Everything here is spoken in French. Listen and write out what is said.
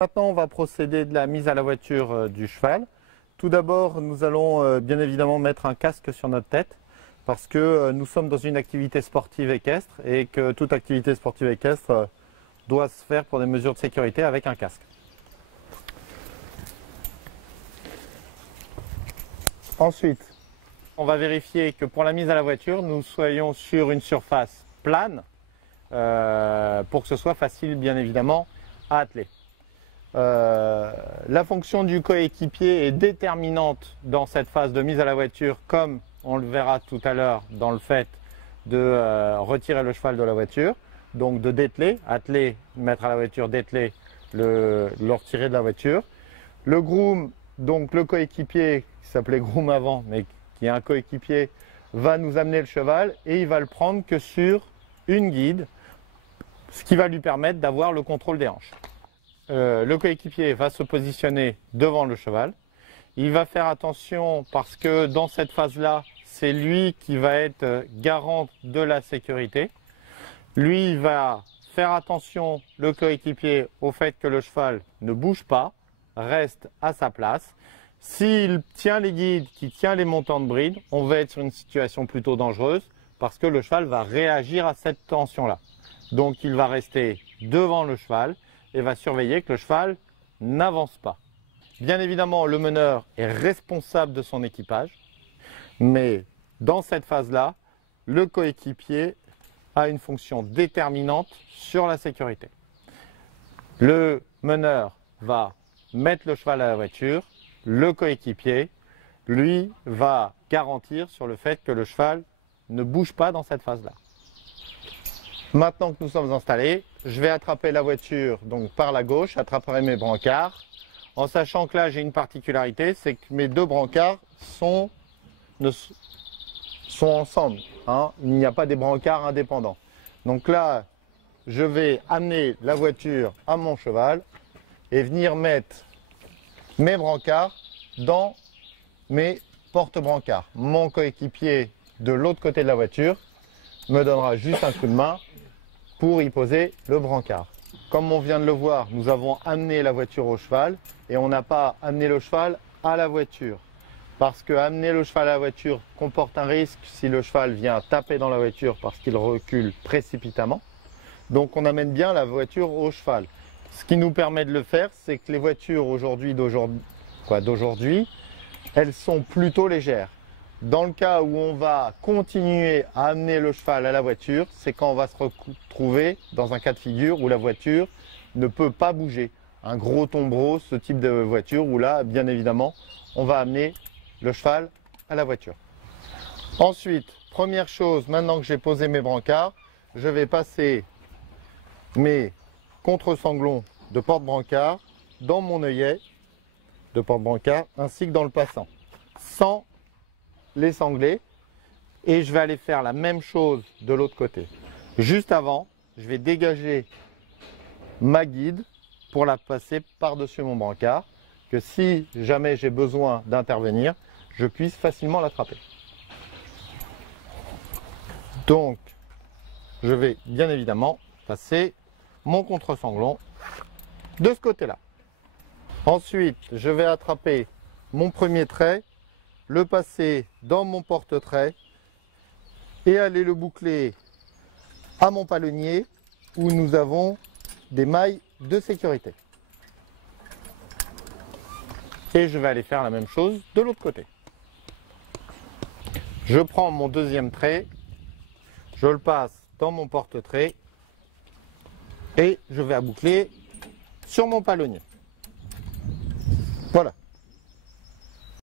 Maintenant, on va procéder de la mise à la voiture du cheval. Tout d'abord, nous allons bien évidemment mettre un casque sur notre tête parce que nous sommes dans une activité sportive équestre et que toute activité sportive équestre doit se faire pour des mesures de sécurité avec un casque. Ensuite, on va vérifier que pour la mise à la voiture, nous soyons sur une surface plane pour que ce soit facile bien évidemment à atteler. La fonction du coéquipier est déterminante dans cette phase de mise à la voiture, comme on le verra tout à l'heure dans le fait de retirer le cheval de la voiture, donc de dételer, atteler, mettre à la voiture, dételer, le retirer de la voiture. Le groom, donc le coéquipier qui s'appelait groom avant, mais qui est un coéquipier, va nous amener le cheval et il va le prendre que sur une guide, ce qui va lui permettre d'avoir le contrôle des hanches. Le coéquipier va se positionner devant le cheval. Il va faire attention parce que dans cette phase-là, c'est lui qui va être garant de la sécurité. Lui, il va faire attention, le coéquipier, au fait que le cheval ne bouge pas, reste à sa place. S'il tient les guides, qu'il tient les montants de bride, on va être sur une situation plutôt dangereuse parce que le cheval va réagir à cette tension-là. Donc il va rester devant le cheval et va surveiller que le cheval n'avance pas. Bien évidemment, le meneur est responsable de son équipage, mais dans cette phase-là, le coéquipier a une fonction déterminante sur la sécurité. Le meneur va mettre le cheval à la voiture, le coéquipier, lui, va garantir sur le fait que le cheval ne bouge pas dans cette phase-là. Maintenant que nous sommes installés, je vais attraper la voiture donc par la gauche, attraperai mes brancards, en sachant que là j'ai une particularité, c'est que mes deux brancards sont ensemble, hein. Il n'y a pas des brancards indépendants. Donc là, je vais amener la voiture à mon cheval et venir mettre mes brancards dans mes porte-brancards. Mon coéquipier de l'autre côté de la voiture me donnera juste un coup de main pour y poser le brancard. Comme on vient de le voir, nous avons amené la voiture au cheval et on n'a pas amené le cheval à la voiture. Parce que amener le cheval à la voiture comporte un risque si le cheval vient taper dans la voiture parce qu'il recule précipitamment. Donc on amène bien la voiture au cheval. Ce qui nous permet de le faire, c'est que les voitures d'aujourd'hui, elles sont plutôt légères. Dans le cas où on va continuer à amener le cheval à la voiture, c'est quand on va se retrouver dans un cas de figure où la voiture ne peut pas bouger. Un gros tombereau, ce type de voiture où là, bien évidemment, on va amener le cheval à la voiture. Ensuite, première chose, maintenant que j'ai posé mes brancards, je vais passer mes contre-sanglons de porte-brancard dans mon œillet de porte-brancard ainsi que dans le passant, sans les sangler, et je vais aller faire la même chose de l'autre côté. Juste avant, je vais dégager ma guide pour la passer par-dessus mon brancard, que si jamais j'ai besoin d'intervenir, je puisse facilement l'attraper. Donc, je vais bien évidemment passer mon contre-sanglon de ce côté-là. Ensuite, je vais attraper mon premier trait, le passer dans mon porte-trait et aller le boucler à mon palonnier où nous avons des mailles de sécurité. Et je vais aller faire la même chose de l'autre côté. Je prends mon deuxième trait, je le passe dans mon porte-trait et je vais boucler sur mon palonnier. Voilà.